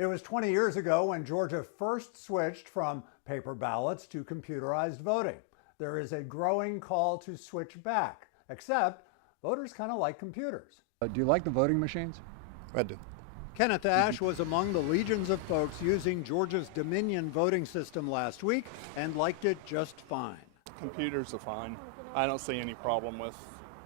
It was 20 years ago when Georgia first switched from paper ballots to computerized voting. There is a growing call to switch back, except voters kind of like computers. Do you like the voting machines? I do. Kenneth Ash was among the legions of folks using Georgia's Dominion voting system last week and liked it just fine. Computers are fine. I don't see any problem with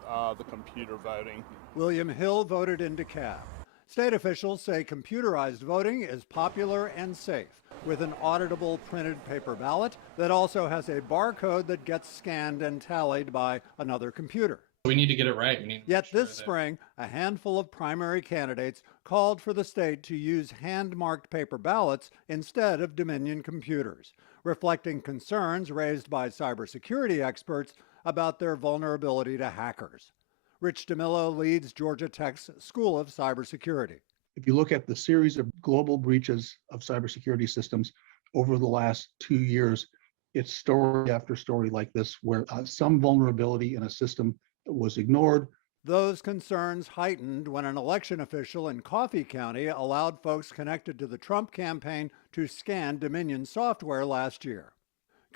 the computer voting. William Hill voted in DeKalb. State officials say computerized voting is popular and safe, with an auditable printed paper ballot that also has a barcode that gets scanned and tallied by another computer. We need to get it right. Yet this spring, a handful of primary candidates called for the state to use hand-marked paper ballots instead of Dominion computers, reflecting concerns raised by cybersecurity experts about their vulnerability to hackers. Rich DeMillo leads Georgia Tech's School of Cybersecurity. If you look at the series of global breaches of cybersecurity systems over the last 2 years, it's story after story like this where some vulnerability in a system was ignored. Those concerns heightened when an election official in Coffee County allowed folks connected to the Trump campaign to scan Dominion software last year.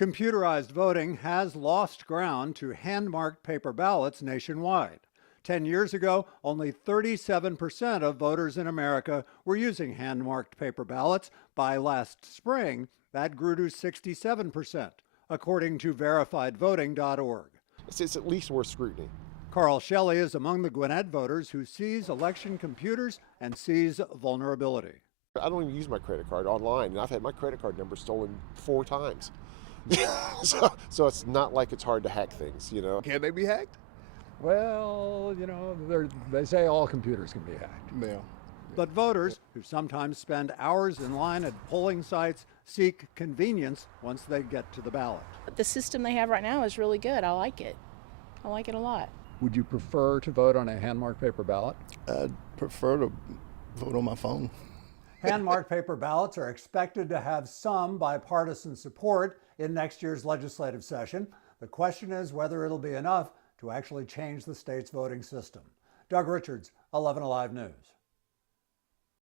Computerized voting has lost ground to hand-marked paper ballots nationwide. 10 years ago, only 37% of voters in America were using hand-marked paper ballots. By last spring, that grew to 67%, according to verifiedvoting.org. It's at least worth scrutiny. Carl Shelley is among the Gwinnett voters who sees election computers and sees vulnerability. I don't even use my credit card online, and I've had my credit card number stolen 4 times. so it's not like it's hard to hack things, you know. Can they be hacked? Well, they say all computers can be hacked. Yeah. But voters, who sometimes spend hours in line at polling sites, seek convenience once they get to the ballot. The system they have right now is really good. I like it. I like it a lot. Would you prefer to vote on a hand-marked paper ballot? I'd prefer to vote on my phone. Hand-marked paper ballots are expected to have some bipartisan support in next year's legislative session. The question is whether it'll be enough to actually change the state's voting system. Doug Richards, 11 Alive News.